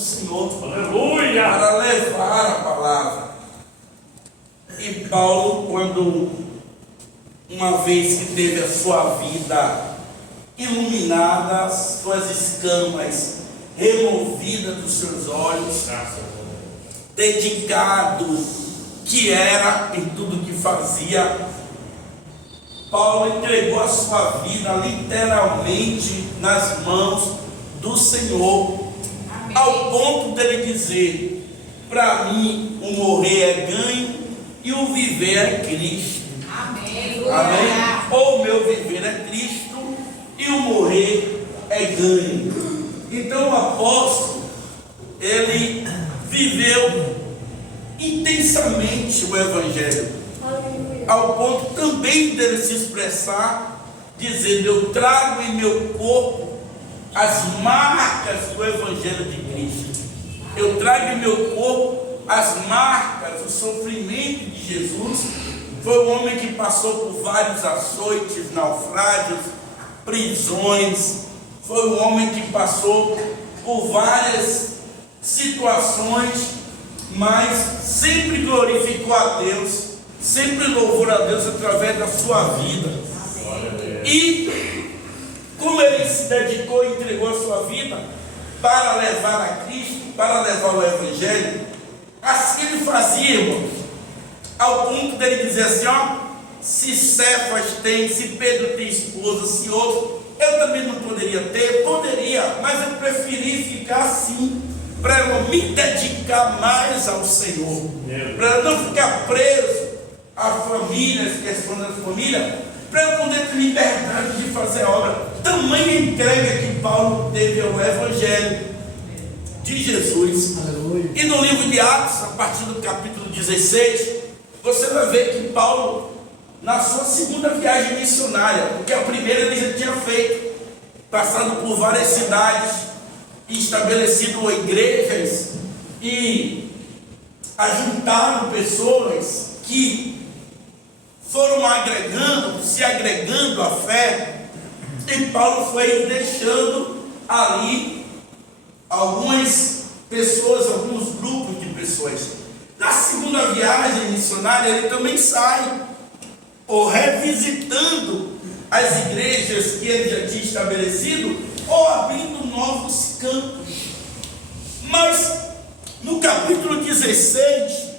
Senhor. Aleluia! Para levar a palavra. E Paulo, quando uma vez que teve a sua vida iluminada, suas escamas removidas dos seus olhos, dedicado que era em tudo que fazia, Paulo entregou a sua vida literalmente nas mãos do Senhor. Amém. Ao ponto dele dizer: para mim o morrer é ganho e o viver é Cristo. Amém. Amém. Ou o meu viver é Cristo e o morrer é ganho. Então o apóstolo, ele viveu intensamente o Evangelho, ao ponto também dele se expressar, dizendo: eu trago em meu corpo as marcas do Evangelho de Cristo. Eu trago em meu corpo as marcas do sofrimento de Jesus. Foi um homem que passou por vários açoites, naufrágios, prisões. Foi um homem que passou por várias situações, mas sempre glorificou a Deus, sempre louvou a Deus através da sua vida. E como ele se dedicou e entregou a sua vida para levar a Cristo, para levar o Evangelho, assim ele fazia, irmãos, ao ponto dele dizer assim: ó, se Cefas tem, se Pedro tem esposa, se outro, eu também não poderia ter, poderia, mas eu preferi ficar assim, para eu me dedicar mais ao Senhor, para eu não ficar preso à família, às questões da família, para eu poder ter liberdade de fazer a obra. Tamanha entrega que Paulo teve ao Evangelho de Jesus. Aleluia. E no livro de Atos, a partir do capítulo 16, você vai ver que Paulo, na sua segunda viagem missionária, porque a primeira ele já tinha feito, passando por várias cidades, e estabelecido igrejas, e ajuntaram pessoas que foram se agregando à fé, e Paulo foi deixando ali algumas pessoas, alguns grupos de pessoas. Na segunda viagem missionária, ele também sai, ou revisitando as igrejas que ele já tinha estabelecido, ou abrindo novos campos. Mas no capítulo 16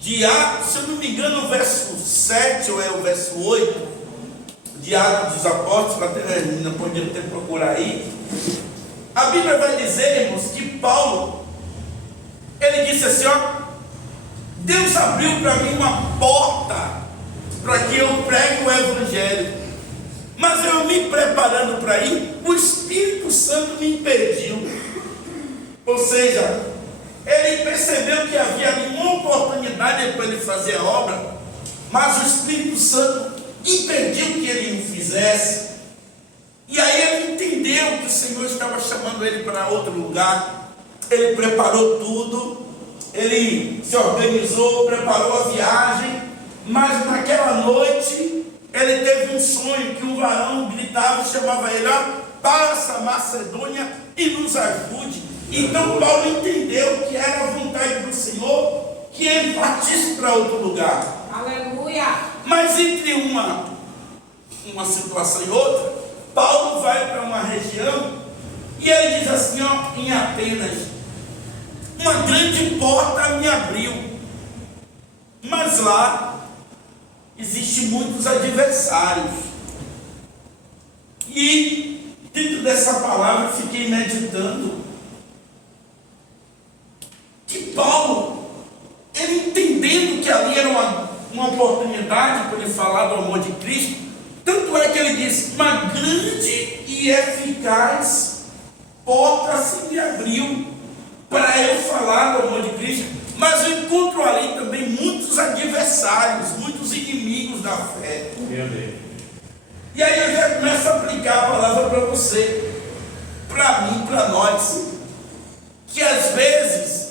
de Atos, se eu não me engano, o verso 7 ou é o verso 8 de Atos dos Apóstolos, até não poderia ter procurar aí, a Bíblia vai dizer, irmãos, que Paulo, ele disse assim: ó, Deus abriu para mim uma porta para que eu pregue o Evangelho, mas eu me preparando para ir, o Espírito Santo me impediu. Ou seja, ele percebeu que havia uma oportunidade para ele fazer a obra, mas o Espírito Santo impediu que ele o fizesse. E aí ele entendeu que o Senhor estava chamando ele para outro lugar. Ele preparou tudo, ele se organizou, preparou a viagem, mas naquela noite ele teve um sonho que um varão gritava e chamava ele: ó, passa a Macedônia e nos ajude. Então Paulo entendeu que era a vontade do Senhor que ele partisse para outro lugar. Aleluia! Mas entre uma situação e outra, Paulo vai para uma região e ele diz assim: ó, em Atenas, uma grande porta me abriu, mas lá existem muitos adversários. E dentro dessa palavra eu fiquei meditando que Paulo, ele entendendo que ali era uma oportunidade para ele falar do amor de Cristo, tanto é que ele disse: uma grande e eficaz porta se me abriu para eu falar do amor de Cristo, mas eu encontro ali também muitos adversários, muitos inimigos da fé. Meu Deus. E aí eu já começo a aplicar a palavra para você, para mim, para nós, que às vezes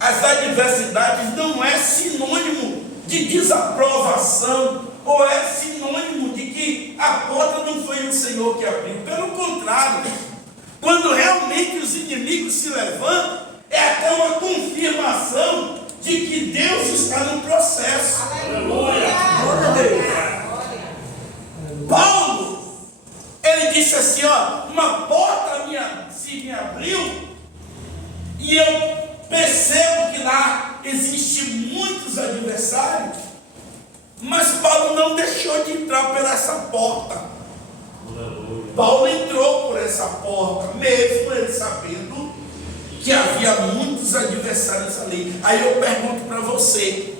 as adversidades não é sinônimo de desaprovação, ou é sinônimo de que a porta não foi o Senhor que abriu. Pelo contrário, Quando realmente os inimigos se levantam, é até uma confirmação de que Deus está no processo. Aleluia! Paulo, ele disse assim, ó, uma porta se me abriu, e eu percebo que lá existem muitos adversários, mas Paulo não deixou de entrar por essa porta. Paulo entrou por essa porta, mesmo ele sabendo que havia muitos adversários ali. Aí eu pergunto para você,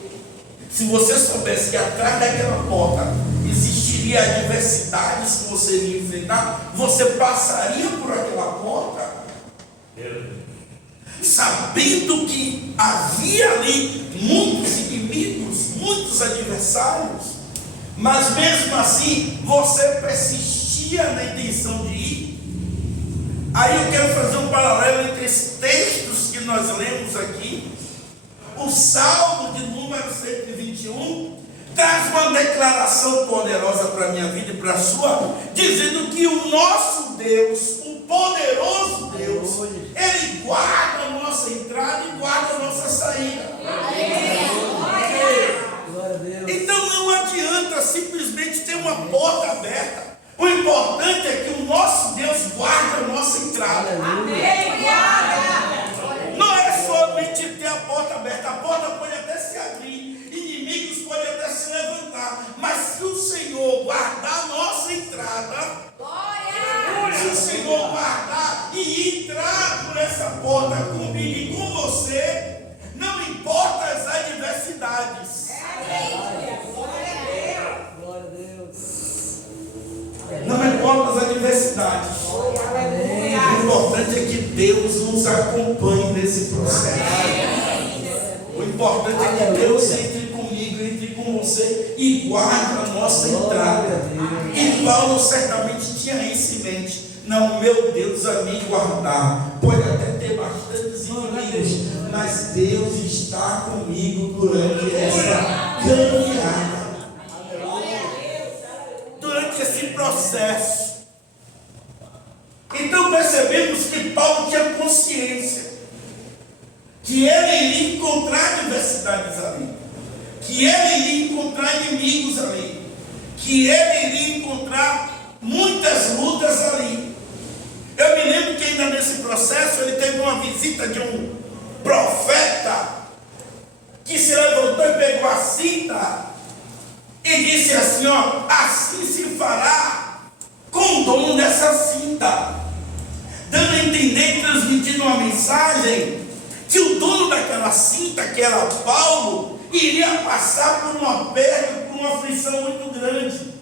se você soubesse que atrás daquela porta existiria adversidades que você iria enfrentar, você passaria por aquela porta? Sabendo que havia ali muitos inimigos, muitos adversários, mas mesmo assim você persistia na intenção de ir. Aí eu quero fazer um paralelo entre esses textos que nós lemos aqui. O Salmo de número 121 traz uma declaração poderosa para a minha vida e para a sua, dizendo que o nosso Deus, o poderoso Deus, Ele guarda a nossa entrada e guarda a nossa saída. Então não adianta simplesmente ter uma porta aberta. O importante é que o nosso Deus guarda a nossa entrada. Não é somente ter a porta aberta. A porta pode até se abrir, inimigos podem até se levantar, mas se o Senhor guardar a nossa entrada, se o Senhor guardar e entrar por essa porta comigo e com você, não importa as adversidades. Não importa as adversidades. O importante é que Deus nos acompanhe nesse processo. O importante é que Deus entre comigo, entre com você e guarde a nossa entrada. E Paulo certamente tinha isso em mente. Não, meu Deus a me guardar. Pode até ter bastantes inimigos, mas Deus está comigo durante essa caminhada. Durante esse processo. Então percebemos que Paulo tinha consciência que ele iria encontrar adversidades ali, que ele iria encontrar inimigos ali, que ele iria encontrar muitas lutas ali. Eu me lembro que ainda nesse processo ele teve uma visita de um profeta que se levantou e pegou a cinta e disse assim, ó, assim se fará com o dono dessa cinta, dando a entender e transmitindo uma mensagem que o dono daquela cinta, que era Paulo, iria passar por uma perda, por uma aflição muito grande.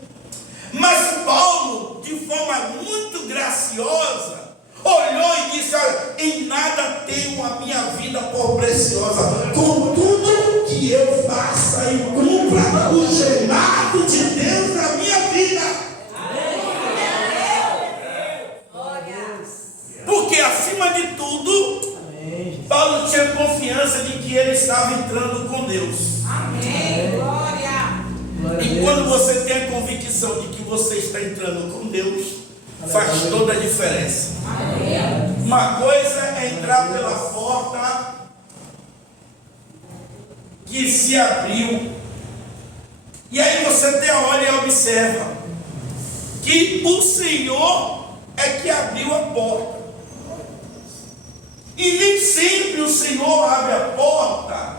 Mas Paulo, de forma muito graciosa, olhou e disse, olha, em nada tenho a minha vida por preciosa, contudo que eu faça e cumpra o chamado de Deus na minha vida. Porque acima de tudo, Paulo tinha confiança de que ele estava entrando com Deus. Amém. Glória. E quando você tem a convicção de que você está entrando com Deus, faz toda a diferença. Amém. Uma coisa é entrar pela porta que se abriu, e aí você até olha e observa que o Senhor é que abriu a porta. E nem sempre o Senhor abre a porta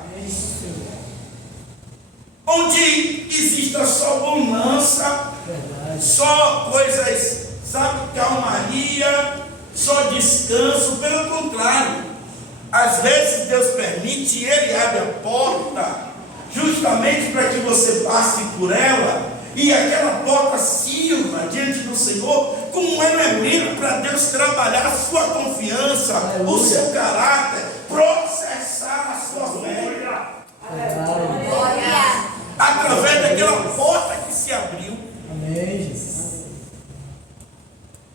onde exista só bonança, só coisas, sabe, calmaria, só descanso. Pelo contrário, às vezes Deus permite e Ele abre a porta justamente para que você passe por ela e aquela porta sirva diante do Senhor como um elemento para Deus trabalhar a sua confiança, o seu caráter, processar a sua fé. Através daquela porta que se abriu.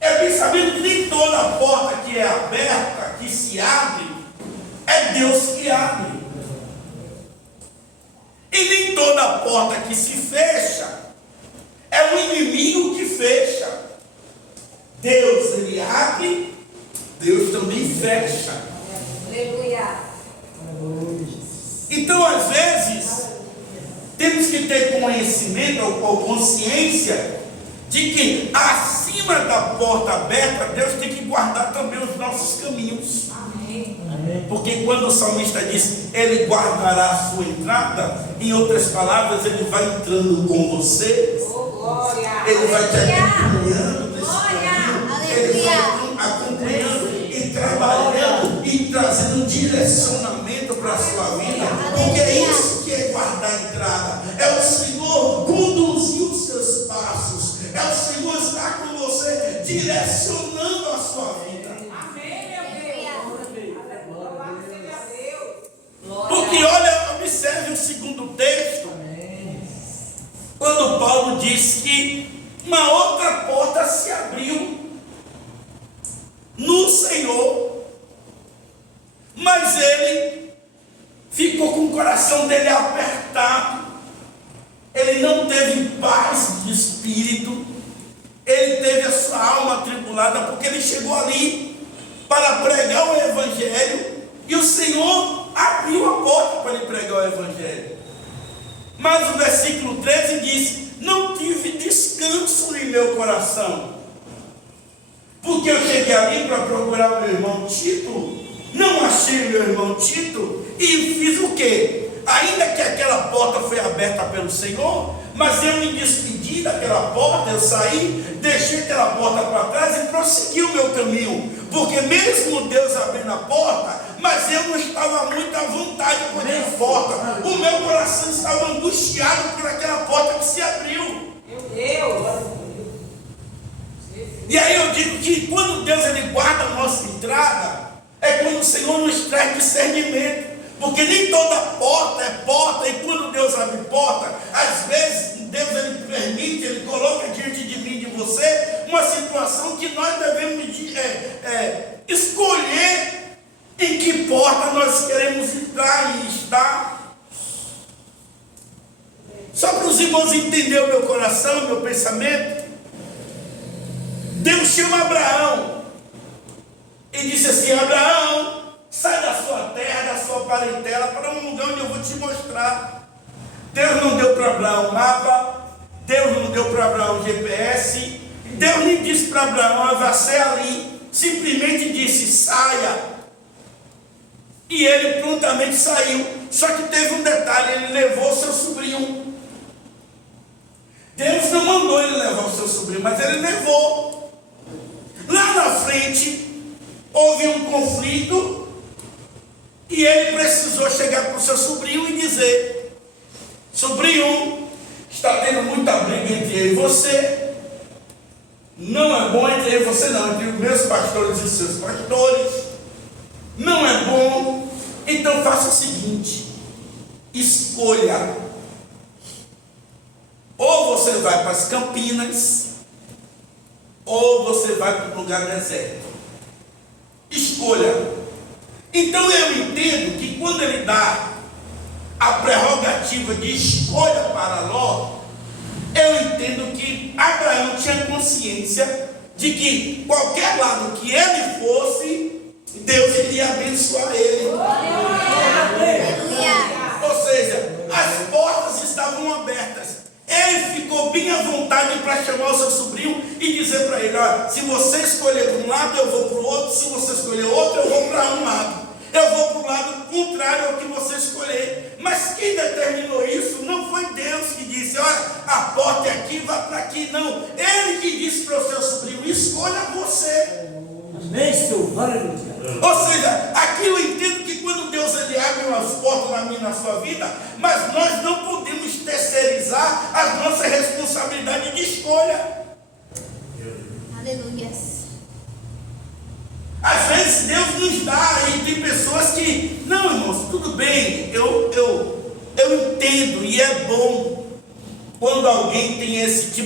É bem sabido que nem toda porta que é aberta, que se abre, é Deus que abre. E nem toda porta que se fecha é o inimigo que fecha. Deus, Ele abre Deus também fecha. Aleluia. Então, às vezes, temos que ter conhecimento ou consciência de que acima da porta aberta, Deus tem que guardar também os nossos caminhos. Amém. Porque quando o salmista diz, Ele guardará a sua entrada, em outras palavras, Ele vai entrando com você, Oh, glória. Ele vai te Aleluia. acompanhando nesse caminho, Ele vai acompanhando e trabalhando e trazendo direcionamento para a sua vida, porque é isso que é guardar a entrada, é o Senhor conduzir os seus passos, é o Senhor estar com você, direcionando a sua vida. Amém, meu Deus. Louvado seja Deus. Porque olha, observe o segundo texto, quando Paulo diz que uma outra porta se abriu no Senhor, mas ele ficou com o coração dele apertado, ele não teve paz de espírito, ele teve a sua alma atribulada, porque ele chegou ali para pregar o Evangelho, e o Senhor abriu a porta para ele pregar o Evangelho. Mas o versículo 13 diz: não tive descanso em meu coração, porque eu cheguei ali para procurar o meu irmão Tito, não achei o meu irmão Tito, e fiz o quê? Ainda que aquela porta foi aberta pelo Senhor, mas eu me despedi daquela porta, eu saí, deixei aquela porta para trás e prossegui o meu caminho, porque mesmo Deus abrindo a porta, mas eu não estava muito à vontade por aquela porta, o meu coração estava angustiado por aquela porta que se abriu. Meu Deus. E aí eu digo que quando Deus ele guarda a nossa entrada, é quando o Senhor nos traz discernimento, porque nem toda porta é porta, e quando Deus abre porta, às vezes Deus ele permite, ele coloca diante de mim e de você uma situação que nós devemos escolher em que porta nós queremos entrar e estar. Só para os irmãos entenderem o meu coração, o meu pensamento, Deus chama Abraão e disse assim: Abraão, sai da sua terra, da sua parentela, para um lugar onde eu vou te mostrar. Deus não deu para Abraão mapa, Deus não deu para Abraão GPS, Deus nem disse para Abraão, vai ser ali, simplesmente disse, saia. E ele prontamente saiu, só que teve um detalhe, ele levou seu sobrinho. Deus não mandou ele levar o seu sobrinho, mas ele levou. Lá na frente, houve um conflito, e ele precisou chegar para o seu sobrinho e dizer: sobrinho, está tendo muita briga entre eu e você, não é bom entre eu e você não, entre os meus pastores e os seus pastores, não é bom, então faça o seguinte, escolha, ou você vai para as Campinas, ou você vai para um lugar deserto, escolha. Então eu entendo que quando ele dá a prerrogativa de escolha para Ló, eu entendo que Abraão tinha consciência de que qualquer lado que ele fosse, Deus iria abençoar ele. Ou seja, as portas estavam abertas. Ele ficou bem à vontade para chamar o seu sobrinho e dizer para ele: olha, se você escolher para um lado, eu vou para o outro, se você escolher outro, eu vou para um lado. Eu vou para o lado contrário ao que você escolher. Mas quem determinou isso não foi Deus que disse: olha, a porta é aqui, vá para aqui. Não, ele que disse para o seu sobrinho: escolha você. Amém, Senhor. Aleluia. Ou seja, aqui eu entendo que quando Deus ele abre as portas na minha e na sua vida, mas nós não podemos terceirizar a nossa responsabilidade de escolha. Aleluia. Às vezes Deus nos dá, e tem pessoas que, não, irmãos, tudo bem, eu entendo, e é bom quando alguém tem esse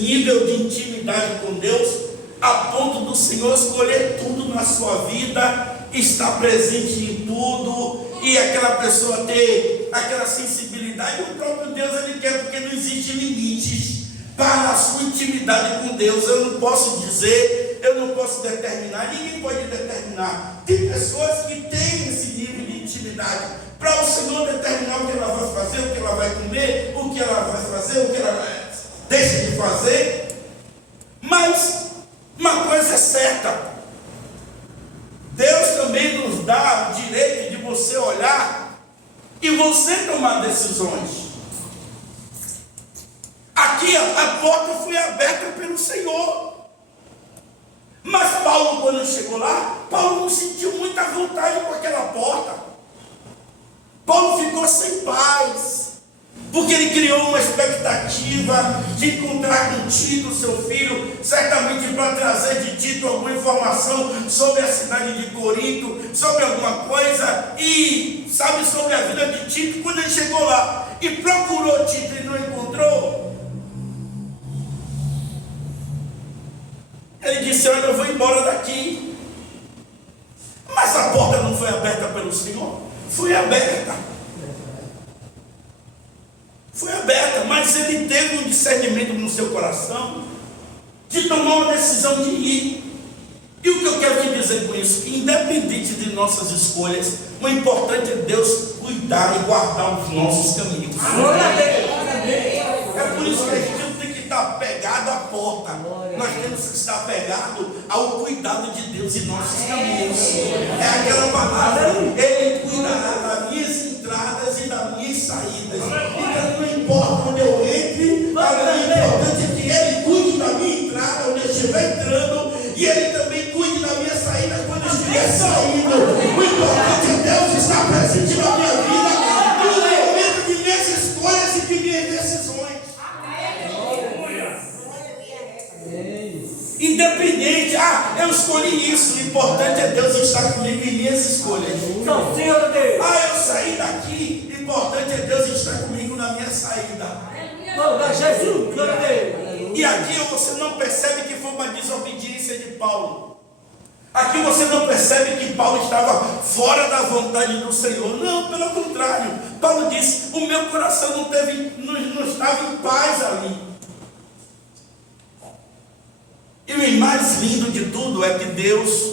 nível de intimidade com Deus, a ponto do Senhor escolher tudo na sua vida, estar presente em tudo, e aquela pessoa ter aquela sensibilidade. O próprio Deus ele quer, porque não existe limites para a sua intimidade com Deus. Eu não posso dizer, eu não posso determinar, ninguém pode determinar. Tem pessoas que têm esse nível de intimidade para o Senhor determinar o que ela vai fazer, o que ela vai comer, o que ela vai fazer, o que ela deixa de fazer. Mas uma coisa é certa, Deus também nos dá o direito de você olhar e você tomar decisões. Aqui a porta foi aberta pelo Senhor. Mas Paulo, quando chegou lá, Paulo não sentiu muita vontade com aquela porta. Paulo ficou sem paz, porque ele criou uma expectativa de encontrar com Tito, seu filho, certamente para trazer de Tito alguma informação sobre a cidade de Corinto, sobre alguma coisa, e sabe, sobre a vida de Tito. Quando ele chegou lá e procurou Tito e não encontrou, ele disse: olha, eu vou embora daqui. Mas a porta não foi aberta pelo Senhor? Foi aberta. Foi aberta, mas ele teve um discernimento no seu coração de tomar uma decisão de ir. E o que eu quero te dizer com isso? Que independente de nossas escolhas, o importante é Deus cuidar e guardar os nossos caminhos. É por isso que a gente tem que estar pegado à porta. Nós temos que estar pegado ao cuidado de Deus em nossos caminhos. É aquela palavra: Ele cuidará das minhas entradas e das minhas saídas. Então não importa onde eu entre, o importante é que Ele cuide da minha entrada onde eu estiver entrando, e Ele também cuide da minha saída quando eu estiver saindo. O importante é Deus estar presente na minha vida, no momento de minhas escolhas e de minhas decisões. Independente, eu escolhi isso, o importante é Deus estar comigo em minhas escolhas. Não, Senhor Deus. Eu saí daqui, o importante é Deus estar comigo na minha saída. Glória a Jesus, glória a Deus. E aqui você não percebe que foi uma desobediência de Paulo. Aqui você não percebe que Paulo estava fora da vontade do Senhor. Não, pelo contrário. Paulo disse: o meu coração não estava em paz ali. E o mais lindo de tudo é que Deus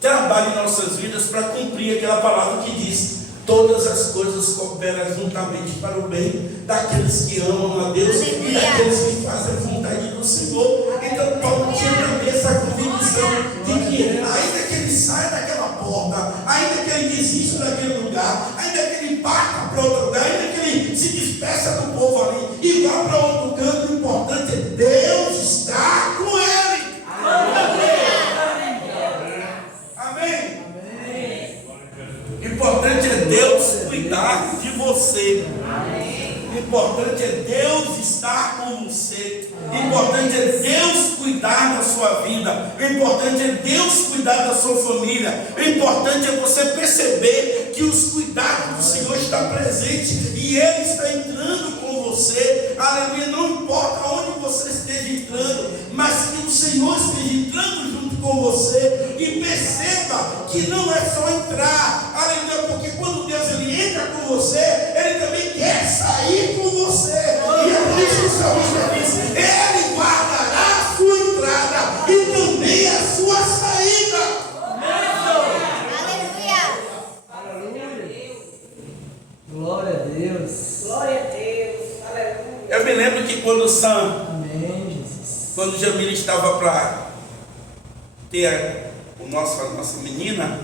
trabalha em nossas vidas para cumprir aquela palavra que diz: todas as coisas cooperam juntamente para o bem daqueles que amam a Deus e daqueles que fazem a vontade do Senhor. Então Paulo tinha também essa convicção de que, ainda que ele saia daquela porta, ainda que ele desista daquele lugar, ainda que ele parta para outro lugar, ainda que ele se despeça do povo ali e vá para outro canto, o importante é Deus estar com ele. Amém? O importante é Deus cuidar de você. O importante é Deus estar com você. O importante é Deus cuidar da sua vida. O importante é Deus cuidar da sua família. O importante é você perceber que os cuidados do Senhor estão presentes e Ele está entrando com você. Aleluia, não importa onde você esteja entrando, mas que o Senhor esteja entrando junto com você. E perceba que não é só entrar, aleluia, porque quando Deus ele entra com você, Ele também quer sair com você. E é por isso que o salmista diz: Ele guardará a sua entrada e também a sua saída. Glória a Deus. Glória a Deus. Aleluia. Eu me lembro que quando Amém, Jesus. quando Jamila estava para ter a nossa menina,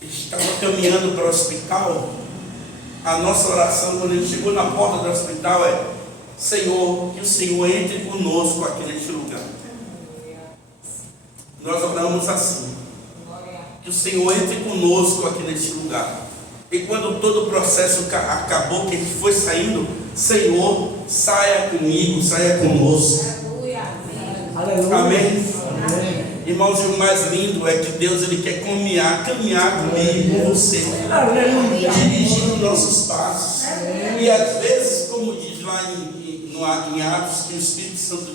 ele estava caminhando para o hospital. A nossa oração, quando ele chegou na porta do hospital, é: Senhor, que o Senhor entre conosco aqui neste lugar. Nós oramos assim: que o Senhor entre conosco aqui neste lugar. E quando todo o processo acabou, que a gente foi saindo, Senhor, saia comigo, saia conosco. Aleluia. Amém? Amém. Irmãos, e o mais lindo é que Deus ele quer caminhar comigo, com você, Aleluia. dirigindo nossos passos. E às vezes, como diz lá em Atos, que o Espírito Santo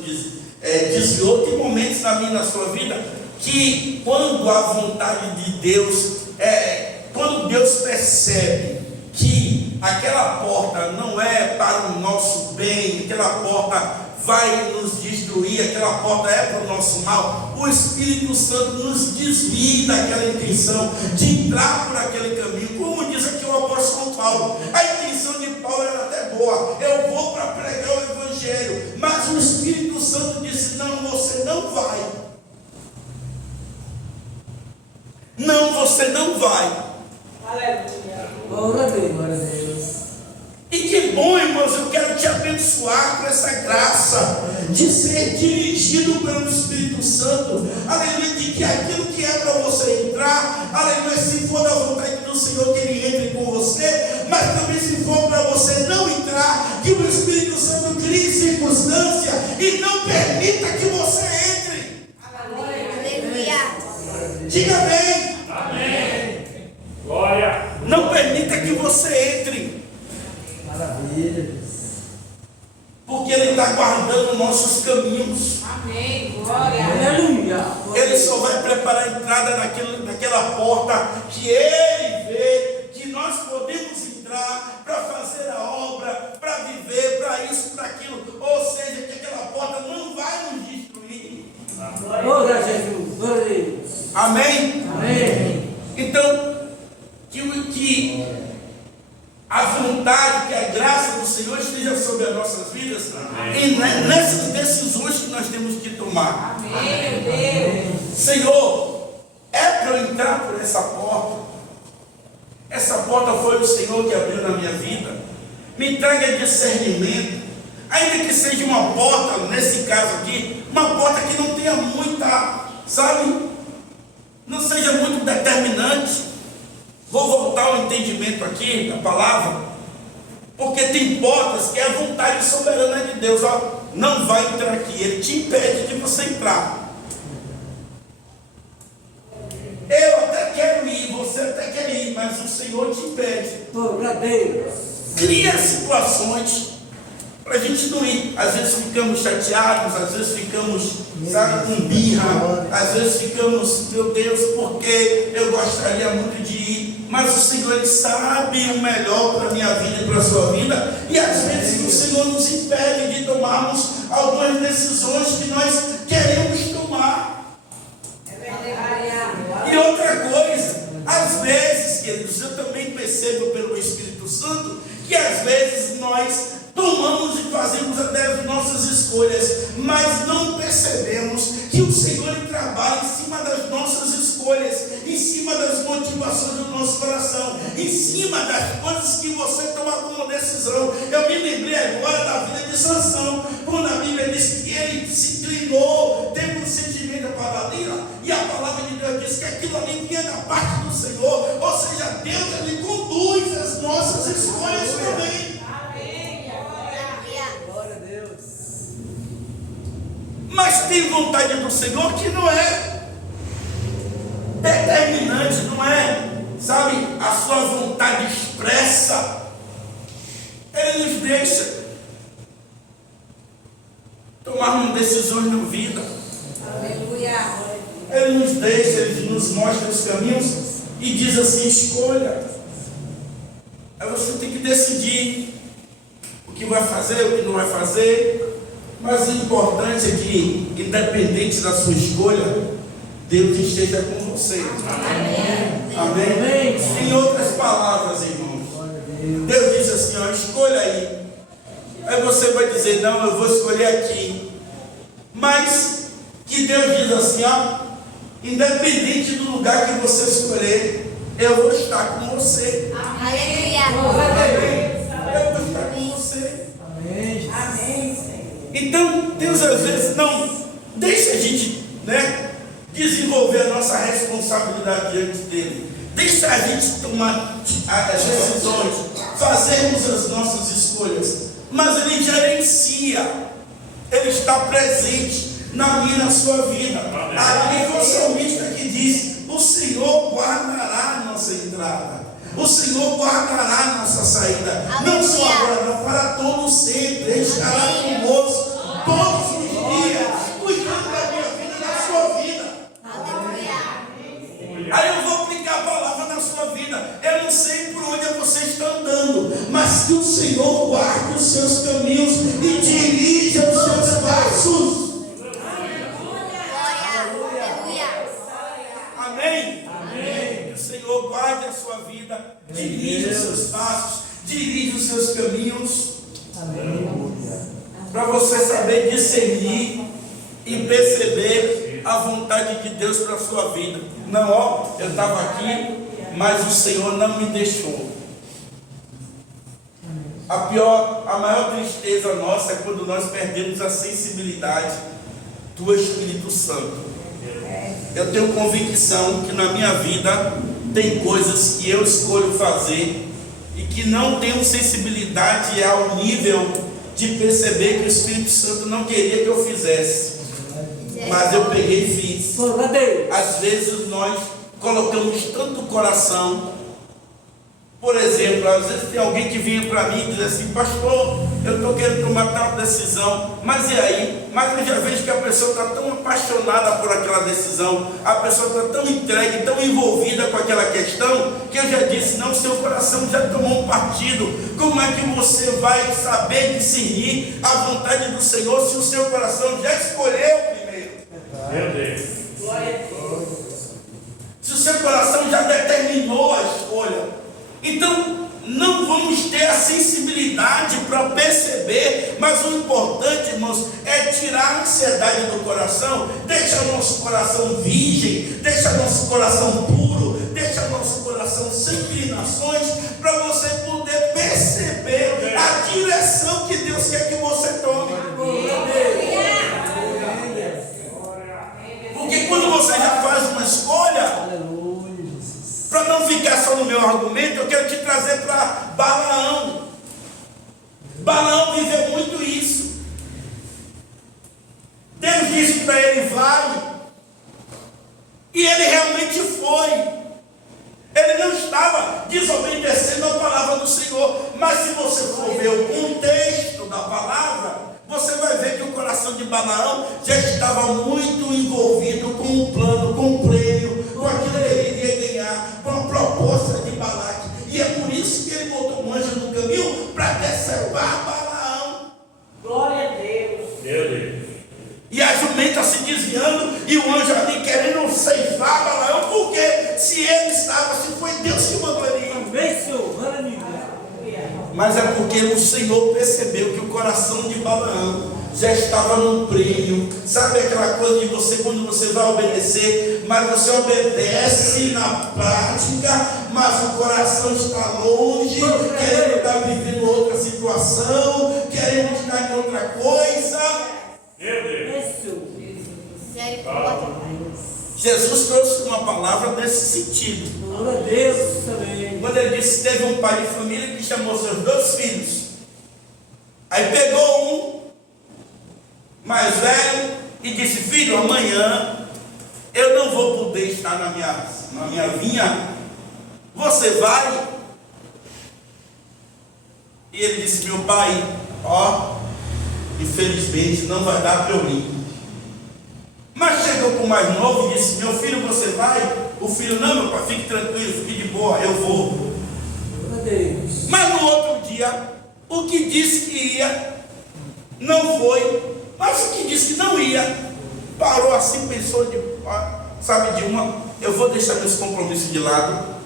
desviou, tem momentos na minha e na sua vida que, quando a vontade de Deus, quando Deus percebe que aquela porta não é para o nosso bem, aquela porta vai nos destruir, destruir, aquela porta é para o nosso mal, o Espírito Santo nos desvia daquela intenção de entrar por aquele caminho. Como diz aqui o apóstolo Paulo, a intenção de Paulo era até boa, eu vou para pregar o Evangelho, mas o Espírito Santo disse, não, você não vai. Não, você não vai. Aleluia. Glória a Deus. Glória a Deus. E que bom, irmãos, eu quero te abençoar com essa graça de ser dirigido pelo Espírito Santo, aleluia, de que aquilo que é para você entrar, aleluia, se for da vontade do Senhor, que Ele entre com você, mas também se for para você não entrar, que o Espírito Santo crie circunstância e não permita que você entre. Aleluia. Diga bem. Amém. Glória. Não permita que você entre, Maravilha. porque Ele está guardando nossos caminhos. Amém. Glória. Aleluia. Ele só vai preparar a entrada naquela porta que Ele vê, que nós podemos entrar para fazer a obra, para viver, para isso, para aquilo. Ou seja, que aquela porta não vai nos destruir. Glória a Jesus. Glória a Deus. Amém? Amém. Então, que a vontade, que a graça do Senhor esteja sobre as nossas vidas. E nessas decisões que nós temos que tomar. Amém, Deus. Senhor, é para eu entrar por essa porta. Essa porta foi o Senhor que abriu na minha vida. Me traga discernimento. Ainda que seja uma porta, nesse caso aqui, uma porta que não tenha muita, sabe? Não seja muito determinante. Vou voltar ao entendimento aqui da palavra. Porque tem portas que é a vontade soberana de Deus. Ó, não vai entrar aqui. Ele te impede de você entrar. Eu até quero ir, você até quer ir, mas o Senhor te impede. Glória a Deus. Cria situações para a gente não ir. Às vezes ficamos chateados, às vezes ficamos, sabe, com birra, às vezes ficamos, meu Deus, porque eu gostaria muito de ir. Mas o Senhor, Ele sabe o melhor para a minha vida e para a sua vida. E às vezes o Senhor nos impede de tomarmos algumas decisões que nós queremos tomar. E outra coisa, às vezes, queridos, eu também percebo pelo Espírito Santo que às vezes nós tomamos e fazemos até as nossas escolhas, mas não percebemos que o Senhor Ele trabalha em cima das nossas escolhas, em cima das motivações do nosso coração, em cima das coisas que você toma como decisão. Eu me lembrei agora da vida de Sansão, quando a Bíblia diz que ele se inclinou, teve um sentimento para ali, e a palavra de Deus diz que aquilo ali vinha da parte do Senhor, ou seja, Deus Ele conduz as nossas escolhas também. Glória a Deus. Mas tem vontade do Senhor que não é determinante, não é, sabe, a sua vontade expressa. Ele nos deixa tomar decisões na vida. Aleluia. Ele nos deixa, Ele nos mostra os caminhos e diz assim, escolha. Aí você tem que decidir o que vai fazer, o que não vai fazer. Mas o importante é que, independente da sua escolha, Deus esteja com você. Amém? Amém. Em outras palavras, irmãos, Deus diz assim, ó, escolha aí. Aí você vai dizer, não, eu vou escolher aqui. Mas que Deus diz assim, ó, independente do lugar que você escolher, eu vou estar com você. Aleluia. Eu vou estar com você. Amém. Amém, Senhor. Então, Deus às vezes não deixa a gente, desenvolver a nossa responsabilidade diante dele. Deixa a gente tomar as decisões, fazermos as nossas escolhas. Mas ele gerencia, ele está presente na minha e na sua vida. Ali é o salmista que diz: o Senhor guardará a nossa entrada, o Senhor guardará a nossa saída, não só agora, não, para todo sempre. Ele estará conosco todos os dias, cuidando da minha vida e da sua vida. Aí eu vou aplicar a palavra na sua vida. Eu não sei por onde você está andando, mas que o Senhor guarde os seus caminhos e dirija os seus passos. guarde a sua vida, dirige os seus passos, dirige os seus caminhos. Para você saber discernir e perceber a vontade de Deus para a sua vida. Não, ó, eu estava aqui, mas o Senhor não me deixou. A maior tristeza nossa é quando nós perdemos a sensibilidade do Espírito Santo. Eu tenho convicção que na minha vida tem coisas que eu escolho fazer e que não tenho sensibilidade ao nível de perceber que o Espírito Santo não queria que eu fizesse, mas eu peguei e fiz. Às vezes nós colocamos tanto coração. Por exemplo, às vezes tem alguém que vinha para mim e diz assim: pastor, eu estou querendo tomar tal decisão, mas e aí? Mas eu já vejo que a pessoa está tão apaixonada por aquela decisão, a pessoa está tão entregue, tão envolvida com aquela questão, que eu já disse: não, seu coração já tomou um partido. Como é que você vai saber discernir a vontade do Senhor se o seu coração já escolheu primeiro? Meu Deus. Glória a Deus. Se o seu coração já determinou a escolha. Então, não vamos ter a sensibilidade para perceber, mas o importante, irmãos, é tirar a ansiedade do coração, deixa o nosso coração virgem, deixa o nosso coração puro, deixa o nosso coração sem inclinações, para você poder perceber a direção que Deus quer que você tome. Porque quando você já faz uma escolha, para não ficar só no meu argumento, eu quero te trazer para Balaão. Balaão viveu muito isso. Deus disse para ele: vai. E ele realmente foi. Ele não estava desobedecendo a palavra do Senhor. Mas se você for ver o contexto da palavra, você vai ver que o coração de Balaão já estava muito envolvido com um plano, com um prêmio, com aquilo que ele iria ganhar, com a proposta de Balaque. E é por isso que ele botou um anjo no caminho para descerrar Balaão. Glória a Deus. Meu Deus. E a jumenta se desviando e o anjo ali querendo ceifar Balaão, porque se ele estava, se foi Deus que mandou ele ir. Mas é porque o Senhor percebeu que o coração de Balaão já estava num prêmio. Sabe aquela coisa de você, quando você vai obedecer, mas você obedece na prática, mas o coração está longe, querendo estar vivendo outra situação, querendo estar em outra coisa. Meu Deus. Jesus trouxe uma palavra nesse sentido. Quando ele disse que teve um pai de família que chamou seus 2 filhos. Aí pegou um mais velho e disse: filho, amanhã eu não vou poder estar na minha vinha. Você vai? E ele disse: meu pai, infelizmente não vai dar para eu ir. Mas chegou para o mais novo e disse: meu filho, você vai? O filho: não, meu pai, fique tranquilo, fique de boa, eu vou. Mas no outro dia, o que disse que ia, não foi. Mas o que disse que não ia, parou assim, pensou, eu vou deixar meus compromissos de lado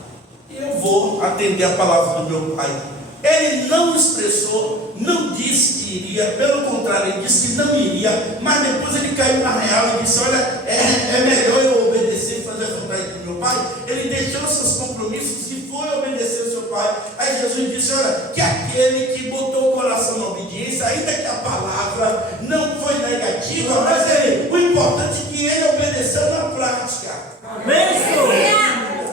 e eu vou atender a palavra do meu pai. Ele não expressou, não disse que iria, pelo contrário, ele disse que não iria, mas depois ele caiu na real e disse: olha, é melhor eu obedecer e fazer a vontade do meu pai. Ele deixou seus compromissos e foi obedecer ao seu pai. Aí Jesus disse: olha, que aquele que botou o coração na obediência, ainda que a palavra não foi negativa, mas o importante é que ele obedeceu na prática.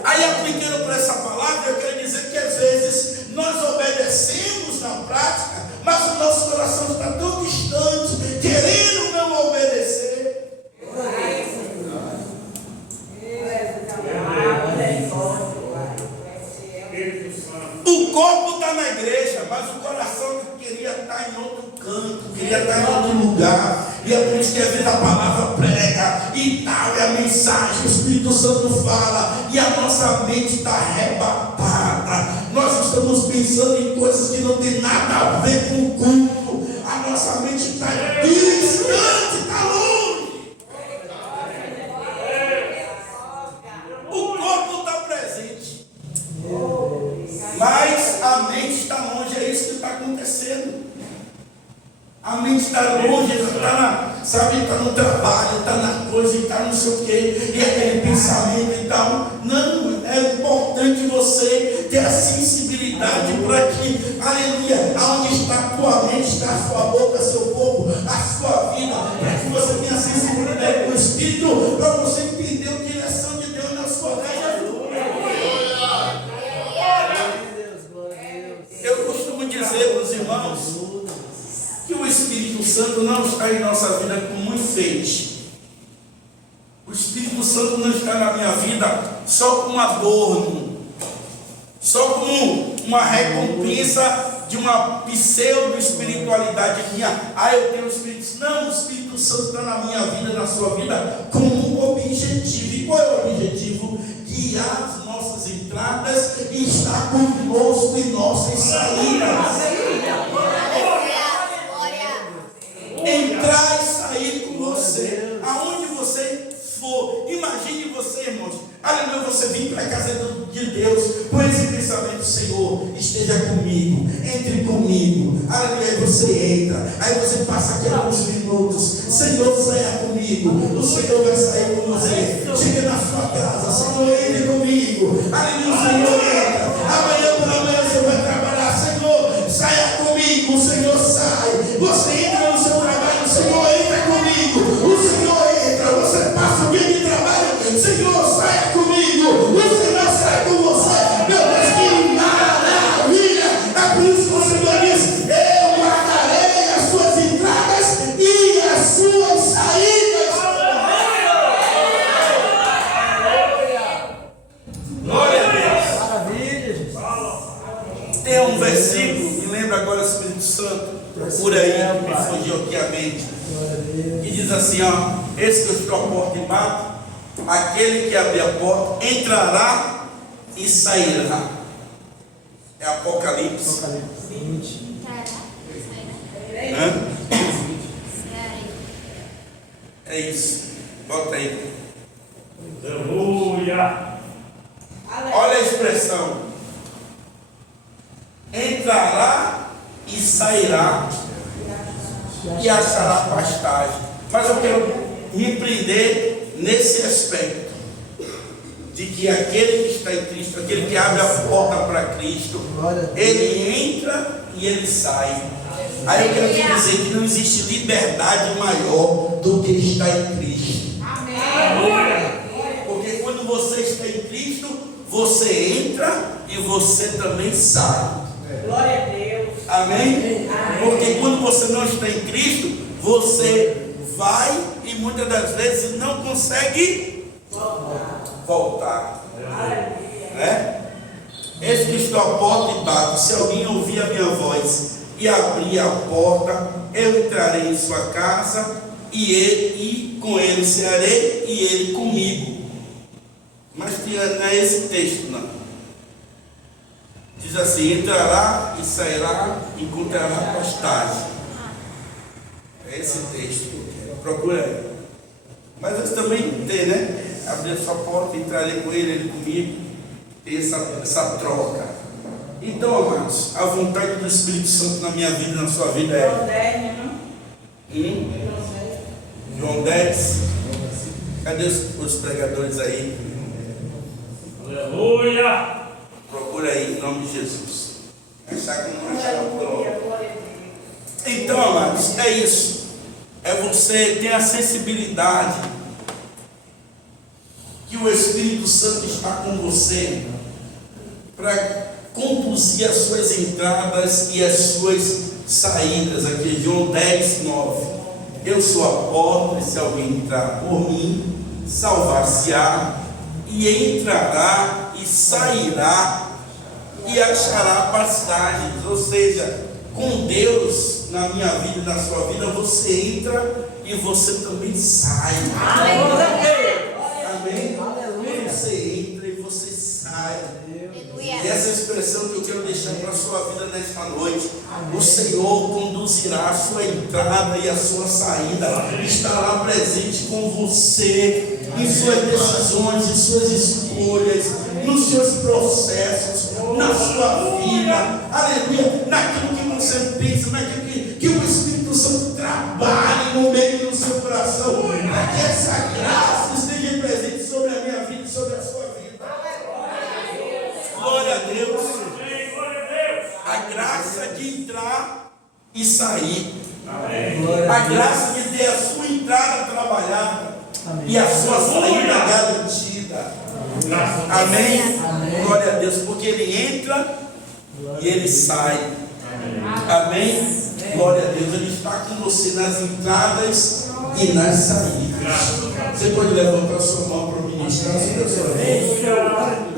Aí, aplicando para essa palavra, eu quero dizer que às vezes nós obedecemos na prática, mas o nosso coração está tão distante, querendo não obedecer. O corpo está na igreja, mas o coração queria estar em outro canto, queria estar em outro lugar. E é por isso que às vezes a palavra prega e tal, e a mensagem, o Espírito Santo fala, e a nossa mente está arrebatada. Nós estamos pensando em coisas que não tem nada a ver com o culto. A nossa mente está distante, está longe. O corpo está presente, Mas a mente está longe, é isso que está acontecendo. A mente está longe, está no trabalho, está na coisa, está não sei o quê, e aquele pensamento e tal. Não, é importante você ter a sensibilidade para que, aleluia, aonde está a tua mente, está a sua boca, seu corpo, a sua vida, para que você tenha sensibilidade com o Espírito, para você entender a direção de Deus na sua vida. Eu costumo dizer para os irmãos que o Espírito Santo não está em nossa vida como um enfeite. O Espírito Santo não está na minha vida só como um adorno, só como uma recompensa de uma pseudo-espiritualidade minha. Eu tenho o Espírito Santo. Não, o Espírito Santo está na minha vida, na sua vida, como um objetivo. E qual é o objetivo? Guiar as nossas entradas e estar conosco em nossas saídas. Entrar e sair com você, aonde você for. Imagine você, irmãos, aleluia, você vir para a casa de Deus com esse pensamento: Senhor, esteja comigo, entre comigo, aleluia. Aí você entra, aí você passa aqui alguns minutos: Senhor, saia comigo. O Senhor vai sair com você. Chega na sua casa: Senhor, entre comigo, aleluia. O Senhor entra. Amanhã pela manhã você vai trabalhar: Senhor, saia comigo. O Senhor sai. Você entra no seu trabalho: o Senhor entra comigo. O Senhor entra. Você passa o dia de trabalho: Senhor, saia comigo. O Senhor sai com você. Meu Deus, que maravilha! É por isso que o Senhor diz: eu guardarei as suas entradas e as suas saídas. Glória a Deus. Maravilha, Jesus. Tem um versículo, me lembra agora o Espírito Santo, por aí, que me fugiu aqui a mente, que diz assim: esse que eu estou à porta e bato, aquele que abrir a porta entrará e sairá. É Apocalipse. Hã? É isso, bota aí. Aleluia. Olha a expressão: entrará e sairá e achará pastagem. Mas eu quero me prender nesse aspecto de que aquele que está em Cristo, aquele que abre a porta para Cristo, ele entra e ele sai. Aí eu quero te dizer que não existe liberdade maior do que estar em Cristo. Porque quando você está em Cristo, você entra e você também sai. Glória a Deus. Amém? Porque quando você não está em Cristo, você vai e muitas das vezes não consegue voltar. Né? Eis que estou à porta e bato. Se alguém ouvir a minha voz e abrir a porta, eu entrarei em sua casa e com ele cearei e ele comigo. Mas não é esse texto, não. Diz assim: entrará e sairá, encontrará pastagem. É esse texto que eu quero. Procura aí. Mas eles também tem, né? Abrir a sua porta, entrarei com ele, ele comigo. Tem essa troca. Então, amados, a vontade do Espírito Santo na minha vida e na sua vida é. João 10. Cadê os pregadores aí? Aleluia. Procura aí, em nome de Jesus. Achar que não achar o pronto. Então, amados, é isso. É você ter a sensibilidade que o Espírito Santo está com você para conduzir as suas entradas e as suas saídas. Aqui, João 10, 9. Eu sou a porta, e se alguém entrar por mim, salvar-se-á, e entrará e sairá e achará pastagens. Ou seja, com Deus na minha vida e na sua vida, você entra e você também sai. Amém? Você entra e você sai. E essa expressão que eu quero deixar para a sua vida nesta noite: o Senhor conduzirá a sua entrada e a sua saída, estará presente com você em suas decisões, em suas escolhas, nos seus processos, na sua vida, aleluia, naquilo que você pensa, naquilo que o Espírito Santo trabalhe no meio do seu coração, para que essa graça esteja presente sobre a minha vida e sobre a sua vida. Glória a Deus. A graça de entrar e sair. A graça de ter a sua entrada trabalhada e a sua saída garantida. Amém? Glória a Deus, porque ele entra e ele sai. Amém? Glória a Deus, ele está com você nas entradas e nas saídas. Você pode levantar a sua mão para o ministrar.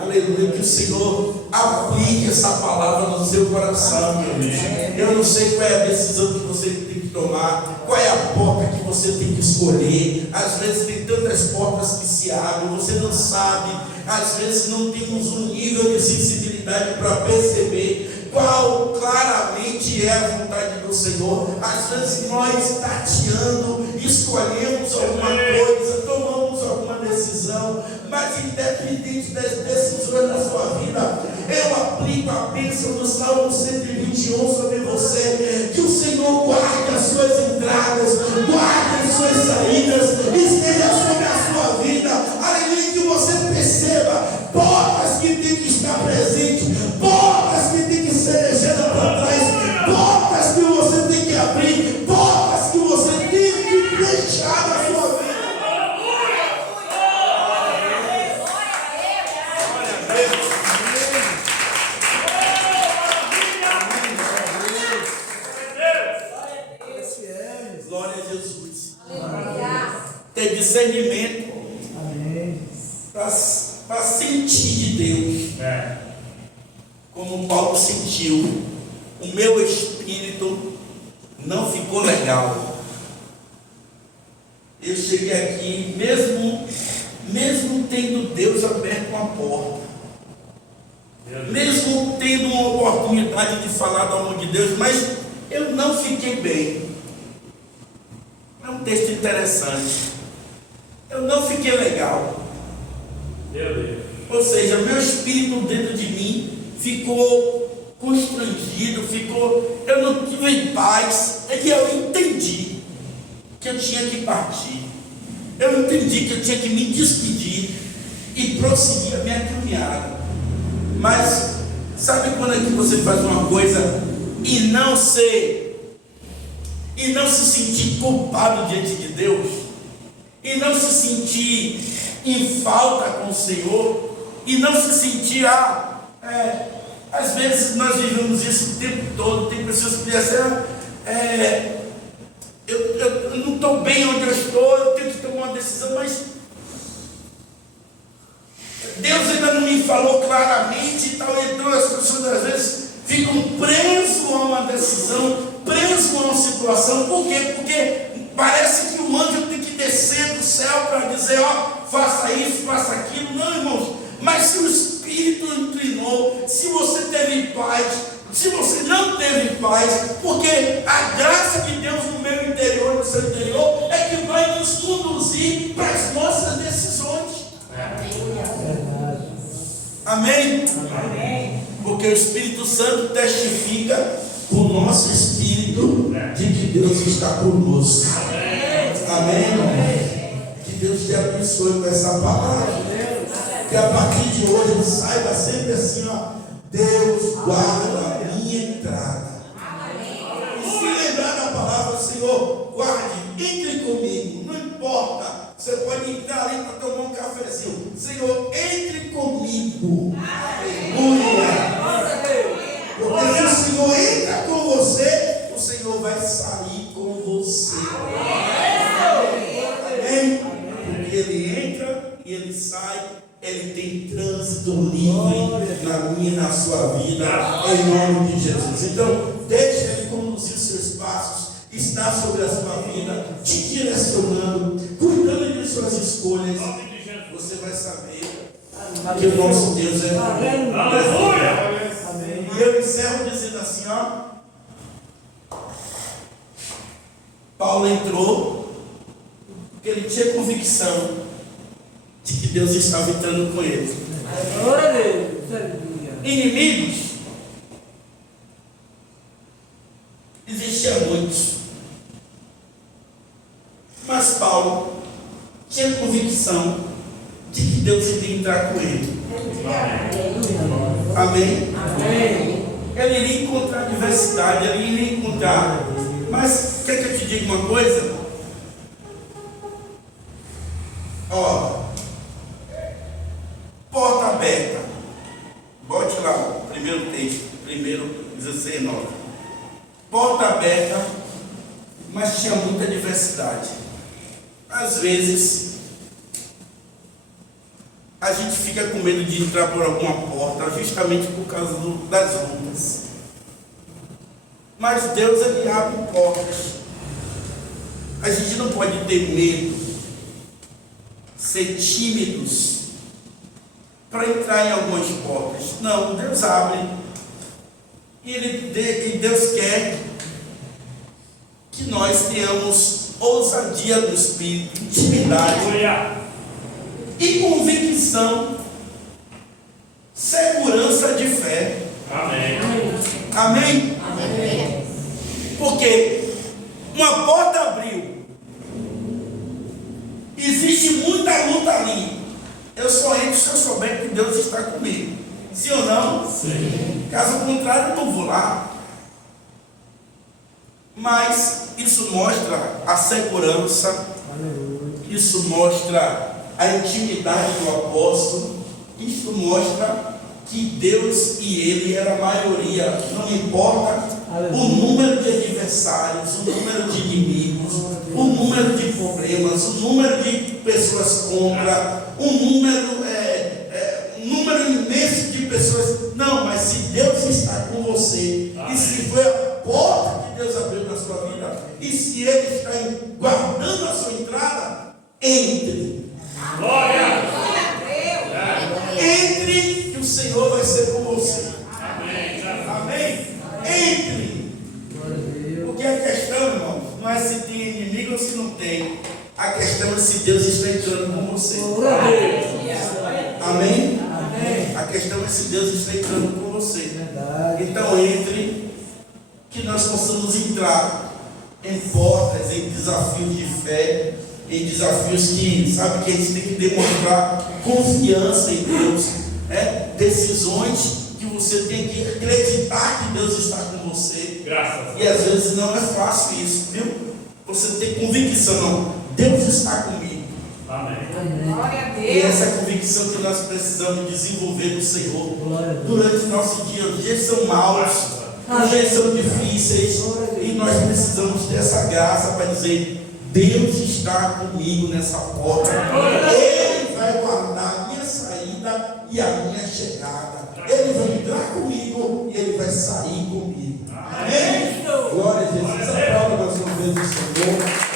Aleluia, que o Senhor aplique essa palavra no seu coração, meu Deus. Eu não sei qual é a decisão que você tem que tomar, qual é a porta que você tem que escolher. Às vezes tem tantas portas que se abrem, você não sabe. Às vezes não temos um nível de sensibilidade para perceber qual claramente é a vontade do Senhor. Às vezes nós tateando, escolhemos alguma coisa, tomamos alguma decisão, mas independente das decisões da sua vida, eu aplico a bênção do Salmo 121 sobre você, que o Senhor guarde as suas entradas, guarde as suas saídas, esteja sobre a sua vida, aleluia, que você perceba portas que tem que estar presente, portas que tem que ser deixadas para trás, portas que você tem que abrir, portas que você tem que deixar na sua vida. Glória a Jesus. Ter discernimento para sentir de Deus. Como Paulo sentiu, o meu espírito não ficou legal. Eu cheguei aqui, mesmo tendo Deus aberto uma porta, mesmo tendo uma oportunidade de falar do amor de Deus, mas eu não fiquei bem. É um texto interessante. Eu não fiquei legal. Ou seja, meu espírito dentro de mim ficou constrangido, eu não tive paz. É que eu entendi que eu tinha que partir. Eu entendi que eu tinha que me despedir e prosseguir a minha caminhada. Mas sabe quando é que você faz uma coisa e não se sentir culpado diante de Deus, e não se sentir em falta com o Senhor, e não se sentir, às vezes nós vivemos isso o tempo todo. Tem pessoas que dizem assim, eu não estou bem onde eu estou, eu tenho que tomar uma decisão, mas Deus ainda não me falou claramente e tal. Então as pessoas às vezes ficam presas a uma decisão, presas a uma situação. Por quê? Porque parece que o anjo tem que descer do céu para dizer, faça isso, faça aquilo. Não, irmãos, mas se o Espírito inclinou, se você teve paz, se você não teve paz, porque a graça de Deus no meu interior, no seu interior, é que vai nos conduzir para as nossas decisões. Amém? Amém? Porque o Espírito Santo testifica o nosso espírito de que Deus está conosco. Amém? Que Deus te abençoe com essa palavra. Que a partir de hoje saiba sempre assim, Deus guarda a minha entrada. E se lembrar da palavra, Senhor, guarde, entre comigo, não importa. Você pode entrar ali para tomar um cafezinho. Senhor, entre comigo. Aleluia. Porque se o Senhor entra com você, o Senhor vai sair com você. Amém? Porque Ele entra e Ele sai. Ele tem trânsito livre na minha e na sua vida, em nome de Jesus. Então, deixe Ele conduzir os seus passos, está sobre a sua vida, te direcionando, cuidando de suas escolhas. Você vai saber que o nosso Deus é bom. Aleluia! E eu encerro dizendo assim, Paulo entrou porque ele tinha convicção de que Deus estava entrando com ele. Glória a Deus. Inimigos, existiam muitos. Mas Paulo tinha convicção de que Deus iria entrar com ele. Amém? Amém. Ele iria encontrar diversidade, ele iria encontrar. Mas quer que eu te diga uma coisa? Ó, porta aberta. Bote lá o primeiro texto, primeiro 16, 9. Porta aberta, mas tinha muita diversidade. Às vezes, a gente fica com medo de entrar por alguma porta, justamente por causa das lutas. Mas Deus, ele abre portas. A gente não pode ter medo, ser tímidos para entrar em algumas portas. Não, Deus abre. E Deus quer que nós tenhamos ousadia do Espírito, intimidade e convicção, segurança de fé. Amém. Amém? Amém. Porque uma porta abriu, existe muita luta ali. Eu só entro se eu souber que Deus está comigo. Sim ou não? Sim. Caso contrário, eu não vou lá. Mas isso mostra a segurança, isso mostra a intimidade do apóstolo, isso mostra que Deus e ele era a maioria, não importa o número de adversários, o número de inimigos, o número de problemas, o número de pessoas contra, um número imenso de pessoas. Não, mas se Deus está com você, e se foi a porta que Deus abriu na sua vida, e se Ele está guardando a sua entrada, entre. Glória. Entre, que o Senhor vai ser com você. Amém. Amém? Entre. Porque a questão, irmão, não é se tem inimigo ou se não tem. A questão é se Deus está entrando com você. Amém? A questão é se Deus está entrando com você. Então entre, que nós possamos entrar em portas, em desafios de fé, em desafios que, sabe, que a gente tem que demonstrar confiança em Deus, decisões que você tem que acreditar que Deus está com você. Graças. E às vezes não é fácil isso, viu? Você tem convicção, não, Deus está comigo. Amém. Glória a E essa é Deus. a convicção que nós precisamos desenvolver no Senhor durante o nosso dia. Os dias são maus, os dias são difíceis, e nós precisamos ter essa graça para dizer: Deus está comigo nessa porta. Ele vai guardar a minha saída e a minha chegada. Ele vai entrar comigo e Ele vai sair comigo. Amém? Glória a Jesus. Aplauda mais uma vez o Senhor.